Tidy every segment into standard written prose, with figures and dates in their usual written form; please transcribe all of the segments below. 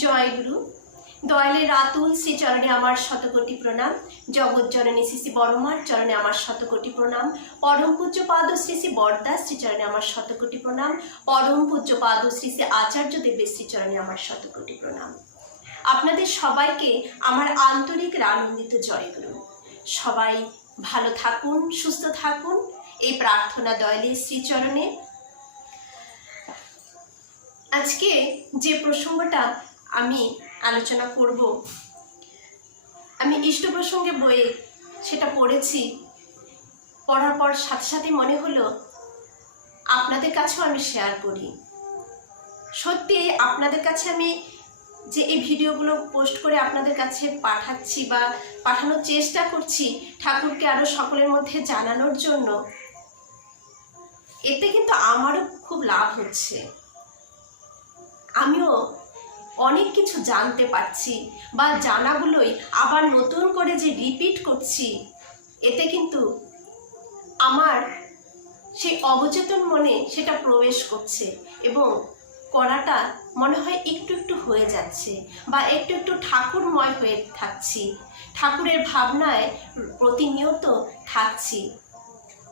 জয় গুরু। দয়ালের রাতুল শ্রী চরণে আমার শতকোটি প্রণাম। জগৎ জননী শ্রী শ্রী বড়মার চরণে আমার শতকোটি প্রণাম। পরম পূজ্য পাদ শ্রী শ্রী বরদাস শ্রী চরণে আমার শতকোটি প্রণাম। পরম পূজ্য পাদ শ্রী শ্রী আচার্য দেবের শ্রী চরণে আমার শতকোটি প্রণাম। আপনাদের সবাইকে আমার আন্তরিক আনন্দিত জয় গুরু। সবাই ভালো থাকুন, সুস্থ থাকুন, এই প্রার্থনা দয়ালের শ্রীচরণে। আজকে যে প্রসঙ্গটা আমি আলোচনা করব, আমি ইষ্ট প্রসঙ্গে বইয়ে সেটা পড়েছি। পড়ার পর সাথে সাথে মনে হলো আপনাদের কাছেও আমি শেয়ার করি। সত্যি আপনাদের কাছে আমি যে এই ভিডিওগুলো পোস্ট করে আপনাদের কাছে পাঠাচ্ছি বা পাঠানোর চেষ্টা করছি ঠাকুরকে আরও সকলের মধ্যে জানানোর জন্য, এতে কিন্তু আমারও খুব লাভ হচ্ছে। আমিও অনেক কিছু জানতে পারছি বা জানাগুলোই আবার নতুন করে যে রিপিট করছি, এতে কিন্তু আমার সেই অবচেতন মনে সেটা প্রবেশ করছে এবং করাটা মনে হয় একটু একটু হয়ে যাচ্ছে বা একটু একটু ঠাকুরময় হয়ে থাকছি, ঠাকুরের ভাবনায় প্রতিনিয়ত থাকছি,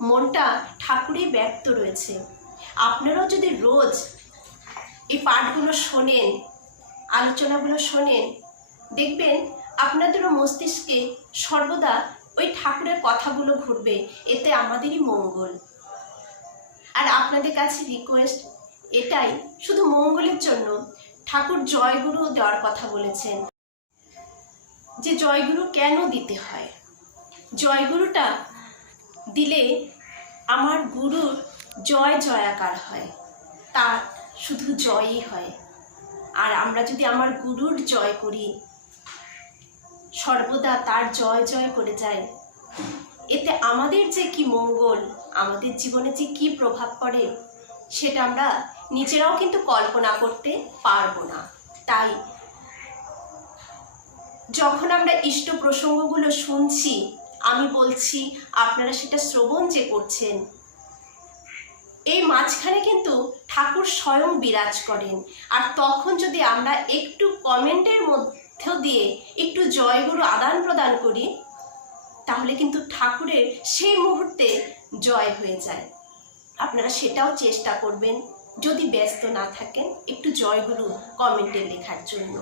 মনটা ঠাকুরেই ব্যক্ত রয়েছে। আপনারাও যদি রোজ এই পাঠগুলো শোনেন, আলোচনাগুলো শোনেন, দেখবেন আপনাদেরও মস্তিষ্কে সর্বদা ওই ঠাকুরের কথাগুলো ঘুরবে। এতে আমাদেরই মঙ্গল। আর আপনাদের কাছে রিকোয়েস্ট এটাই, শুধু মঙ্গলের জন্য ঠাকুর জয়গুরু দেওয়ার কথা বলেছেন। যে জয়গুরু কেন দিতে হয়? জয়গুরুটা দিলে আমার গুরুর জয় জয়াকার হয়, তার শুধু জয়ই হয়। আর আমরা যদি আমার গুরুর জয় করি, সর্বদা তার জয় জয় করে যাই, এতে আমাদের যে কি মঙ্গল, আমাদের জীবনে যে কি প্রভাব পড়ে, সেটা আমরা নিজেরাও কিন্তু কল্পনা করতে পারবো না। তাই যখন আমরা ইষ্ট প্রসঙ্গগুলো শুনছি, আমি বলছি আপনারা সেটা শ্রবণ যে করছেন, এই মাঝখানে কিন্তু ঠাকুর স্বয়ং বিরাজ করেন। আর তখন যদি আমরা একটু কমেন্টের মধ্য দিয়ে একটু জয়গুরু আদান প্রদান করি, তাহলে কিন্তু ঠাকুরের সেই মুহূর্তে জয় হয়ে যায়। আপনারা সেটাও চেষ্টা করবেন, যদি ব্যস্ত না থাকেন, একটু জয়গুরু কমেন্টে লেখার জন্য।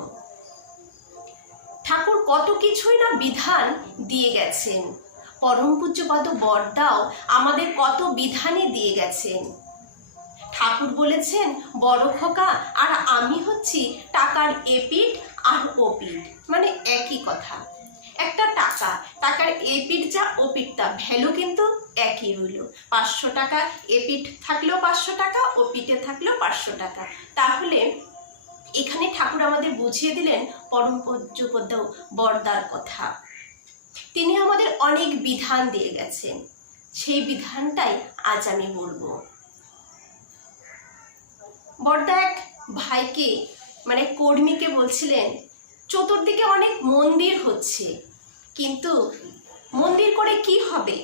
ঠাকুর কত কিছুই না বিধান দিয়ে গেছেন। পরম পূজ্যপাদ বরদাও আমাদের কত বিধানই দিয়ে গেছেন। ঠাকুর বলেছেন, বড় খোকা আর আমি হচ্ছি টাকার এপিঠ আর ওপিঠ, মানে একই কথা। একটা টাকার এপিঠ যা ওপিঠটা ভ্যালু কিন্তু একই রইল। 500 টাকা এপিঠ থাকলেও 500 টাকা, ওপিঠে থাকলেও 500 টাকা। তাহলে এখানে ঠাকুর আমাদের বুঝিয়ে দিলেন পরম পূজ্যপাদ বরদার কথা। তিনি আমাদের অনেক বিধান দিয়ে গেছেন, সেই বিধানটাই আজ আমি বলবো। বরদা এক ভাইকে, মানে কর্মীকে বলছিলেন, চতুর্দিকে অনেক মন্দির হচ্ছে, কিন্তু মন্দির করে কি হবে?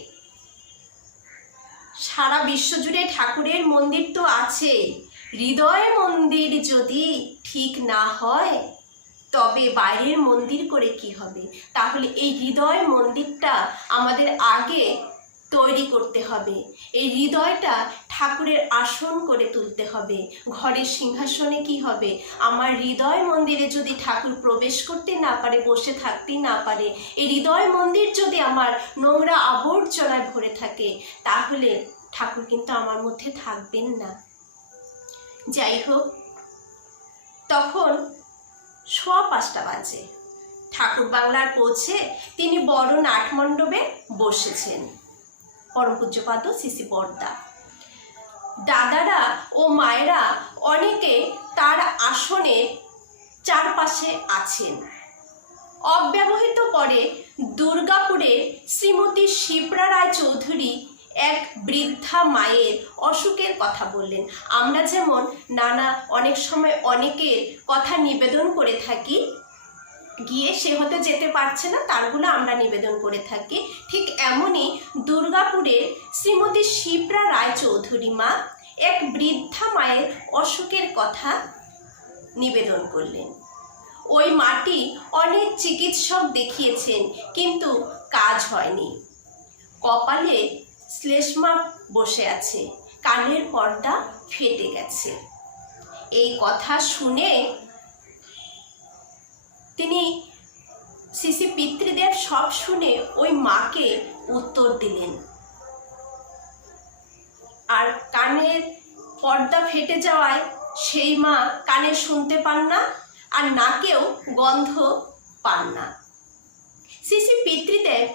সারা বিশ্ব জুড়ে ঠাকুরের মন্দির তো আছে, হৃদয় মন্দির যদি ঠিক না হয়, তবে বাইরের মন্দির করে কি হবে? তাহলে এই হৃদয় মন্দিরটা আমাদের আগে তৈরি করতে হবে। এই হৃদয়টা ঠাকুরের আসন করে তুলতে হবে। ঘরের সিংহাসনে কি হবে? আমার হৃদয় মন্দিরে যদি ঠাকুর প্রবেশ করতে না পারে, বসে থাকতেই না পারে, এই হৃদয় মন্দির যদি আমার নোংরা আবর্জনায় ভরে থাকে, তাহলে ঠাকুর কিন্তু আমার মধ্যে থাকবেন না। যাই হোক, তখন 5:15 বাজে। ঠাকুর বাংলার পৌঁছে তিনি বড় নাটমণ্ডপে বসেছেন। পরম পূজ্যপাদ শ্রী শ্রী বরদা, দাদারা ও মায়েরা অনেকে তার আসনের চারপাশে আছেন। অব্যবহিত পরে দুর্গাপুরের শ্রীমতী শিপ্রা রায় চৌধুরী এক বৃদ্ধা মায়ের অসুখের কথা বললেন। আমরা যেমন অনেক সময় অনেকের কথা নিবেদন করে থাকি, গিয়ে সে হতে যেতে পারছে না, তারগুলো আমরা নিবেদন করে থাকি, ঠিক এমনই দুর্গাপুরের শ্রীমতী শিপ্রা রায় চৌধুরী মা এক বৃদ্ধা মায়ের অসুখের কথা নিবেদন করলেন। ওই মাটি অনেক চিকিৎসক দেখিয়েছেন, কিন্তু কাজ হয়নি। কপালে শ্লেষ্মা বসে আছে, কানের পর্দা ফেটে গেছে। এই কথা শুনে তিনি শ্রী শ্রী পিতৃদেব সব শুনে ওই মাকে উত্তর দিলেন। আর কানের পর্দা ফেটে যাওয়ায় সেই মা কানে শুনতে পান না, আর নাকেও গন্ধ পান না। শ্রী শ্রী পিতৃদেব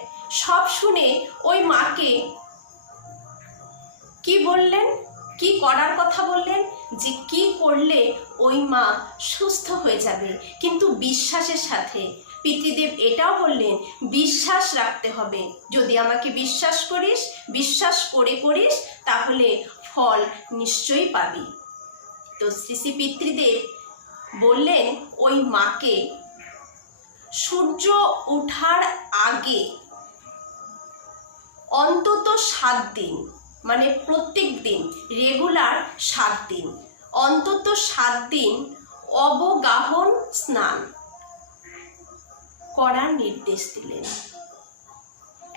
সব শুনে ওই মাকে কি বললেন, কি করার কথা বললেন, যে কি করলে ওই মা সুস্থ হয়ে যাবে, কিন্তু বিশ্বাসের সাথে। পিতৃদেব এটাও বললেন, বিশ্বাস রাখতে হবে। যদি আমাকে বিশ্বাস করিস, বিশ্বাস করিস, তাহলে ফল নিশ্চয়ই পাবি। তো শ্রী শ্রী পিতৃদেব বললেন ওই মাকে, সূর্য ওঠার আগে অন্তত 7 দিন, মানে প্রত্যেক দিন রেগুলার 7 দিন, অন্তত 7 দিন অবগাহন স্নান করার নির্দেশ দিলেন।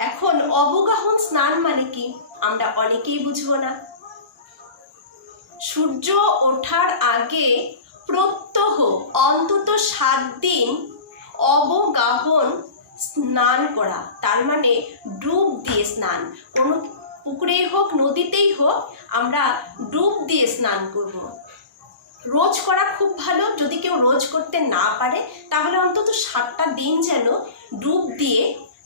এখন অবগাহন স্নান মানে কি আমরা অনেকেই বুঝবো না। সূর্য ওঠার আগে প্রত্যহ অন্তত 7 দিন অবগাহন স্নান করা, তার মানে ডুব দিয়ে স্নান। কোনো পুকুরেই হোক, নদীতেই হোক, আমরা ডুব দিয়ে স্নান করব। রোজ করা খুব ভালো। যদি কেউ রোজ করতে না পারে, তাহলে অন্তত 7টা দিন যেন ডুব দিয়ে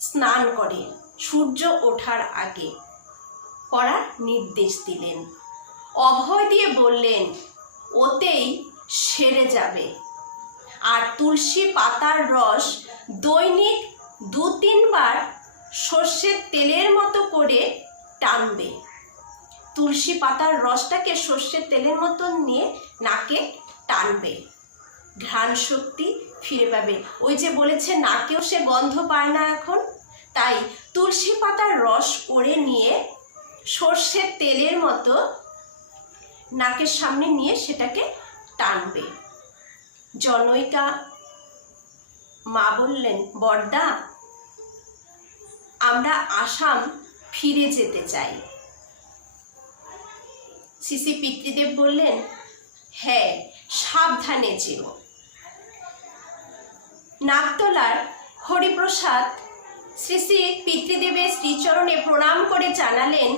স্নান করে সূর্য ওঠার আগে, করার নির্দেশ দিলেন। অভয় দিয়ে বললেন ওতেই সেরে যাবে। আর তুলসী পাতার রস দৈনিক 2-3 বার সর্ষের তেলের মতো করে টানবে। তুলসী পাতার রসটাকে সর্ষের তেলের মতো নিয়ে নাকে টানবে, ঘ্রাণ শক্তি ফিরে পাবে। ওই যে বলেছে নাকেও সে গন্ধ পায় না এখন, তাই তুলসী পাতার রস করে নিয়ে সর্ষের তেলের মতো নাকের সামনে নিয়ে সেটাকে টানবে। জনৈকা মা বললেন, বড়দা, আমরা আসাম ফিরে যেতে চাই। শ্রী শ্রী পিতৃদেব বললেন, হ্যাঁ, সাবধানে যেও। নাকতলার হরিপ্রসাদ শ্রী শ্রী পিতৃদেবের শ্রীচরণে প্রণাম করে জানালেন,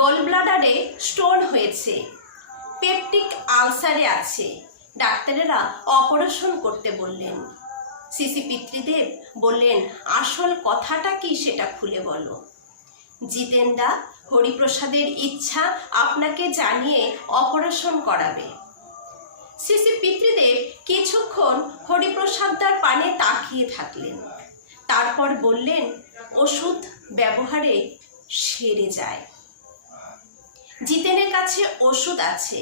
গলব্লাডারে স্টোন হয়েছে, পেপটিক আলসারে আছে, ডাক্তারেরা অপারেশন করতে বললেন। শ্রী শ্রী পিতৃদেব বললেন, আসল কথাটা কি সেটা খুলে বলো। জিতেনদা, হরিপ্রসাদের ইচ্ছা আপনাকে জানিয়ে অপারেশন করাবে। শ্রী শ্রী পিতৃদেব কিছুক্ষণ হরিপ্রসাদদার পানে তাকিয়ে থাকলেন, তারপর বললেন, ওষুধ ব্যবহারে সেরে যায়। জিতেনের কাছে ওষুধ আছে,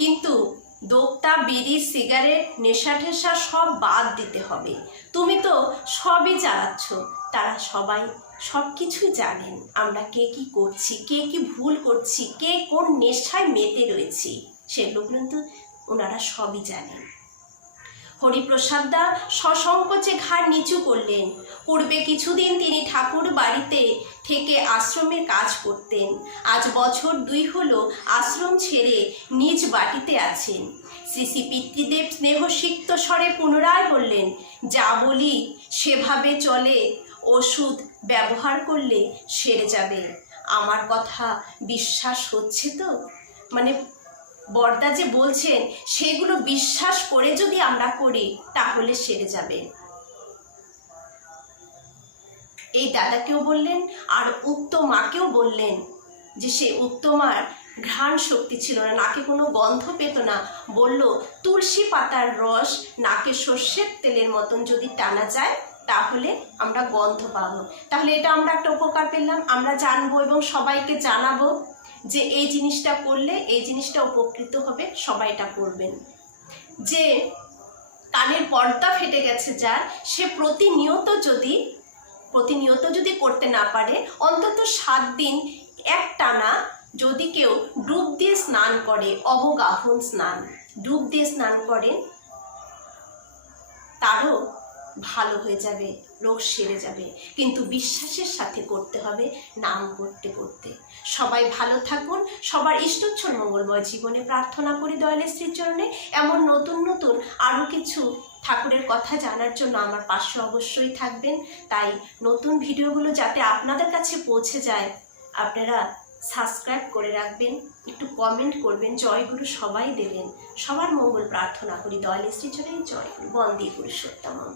কিন্তু দোক্তা, বিড়ি, সিগারেট, নেশা ঠেশা সব বাদ দিতে হবে। তুমি তো সবই জ্বালাচ্ছ, তারা সবাই সব কিছুই জানেন। আমরা কে কি করছি, কে কি ভুল করছি, কে কোন নেশায় মেতে রয়েছি, সেগুলো কিন্তু ওনারা সবই জানেন। হরিপ্রসাদদা সসংকোচে ঘাড় নিচু করলেন। পূর্বে কিছুদিন তিনি ঠাকুর বাড়িতে থেকে আশ্রমের কাজ করতেন। আজ বছর 2 হলো আশ্রম ছেড়ে নিজ বাটিতে আছেন। শ্রী শ্রী পিতৃদেব স্নেহসিক্ত স্বরে পুনরায় বললেন, যা বলি সেভাবে চলে, ওষুধ ব্যবহার করলে সেরে যাবে। আমার কথা বিশ্বাস হচ্ছে তো? মানে বড়দা যে বলছেন সেগুলো বিশ্বাস করে যদি আমরা করি, তাহলে সেরে যাবে। এই দাদাকেও বললেন, আর উত্তমাকেও বললেন যে সে উত্তমার ঘ্রাণ শক্তি ছিল না, নাকে কোনো গন্ধ পেত না। বলল, তুলসী পাতার রস নাকে সর্ষের তেলের মতন যদি টানা যায়, তাহলে আমরা গন্ধ পাবো। তাহলে এটা আমরা একটা উপকার পেলাম। আমরা জানবো এবং সবাইকে জানাবো যে এই জিনিসটা করলে এই জিনিসটা উপকৃত হবে, সবাই এটা করবেন। যে কানের পর্দা ফেটে গেছে যার, সে প্রতিনিয়ত যদি করতে না পারে, অন্তত 7 দিন একটানা যদি কেউ ডুব দিয়ে স্নান করে, অবগাহন স্নান, ডুব দিয়ে স্নান করে, তারও ভালো হয়ে যাবে, রোগ সেরে যাবে, কিন্তু বিশ্বাসের সাথে করতে হবে, নাম করতে করতে। সবাই ভালো থাকুন, সবার ইষ্টচ্ছল মঙ্গলময় জীবনে প্রার্থনা করি দয়ালের শ্রীচরণে। এমন নতুন নতুন আরও কিছু ঠাকুরের কথা জানার জন্য আমার পাশে অবশ্যই থাকবেন। তাই নতুন ভিডিওগুলো যাতে আপনাদের কাছে পৌঁছে যায়, আপনারা সাবস্ক্রাইব করে রাখবেন, একটু কমেন্ট করবেন, জয়গুরু সবাই দেবেন। সবার মঙ্গল প্রার্থনা করি দয়ালের শ্রীচরণে। জয়গুরু, বন্দে পুরুষোত্তমম।